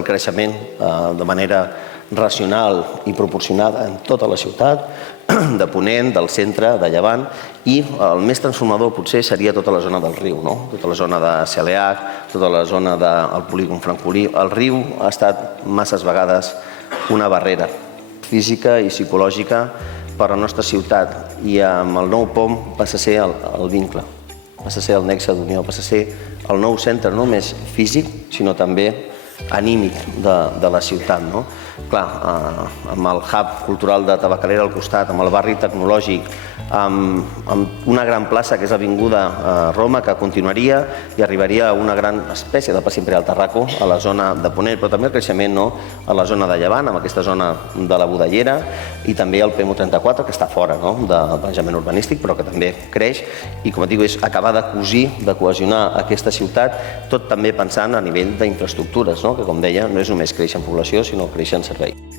El creixement de manera racional i proporcionada en tota la ciutat, de Ponent, del centre, de Llevant, i el més transformador potser seria tota la zona del riu, tota la zona de Celeach, tota la zona del polígon francolí. El riu ha estat masses vegades una barrera física i psicològica per a la nostra ciutat, i amb el nou POM passa a ser el vincle, passa a ser el nexe d'unió, passa a ser el nou centre no només físic, sinó també anímic de la ciutat. Clar, amb el hub cultural de Tabacalera al costat, amb el barri tecnològic, amb una gran plaça que és l'Avinguda Roma, que continuaria i arribaria a una gran espècie de passi imperial Tarraco a la zona de Ponent, però també el creixement a la zona de Llevant, amb aquesta zona de la Budellera, i també el PMU34, que està fora del planejament urbanístic, però que també creix, i com et dic, és acabar de cosir, de cohesionar aquesta ciutat, tot també pensant a nivell d'infraestructures, que com deia, no és només créixer en població, sinó créixer en servei.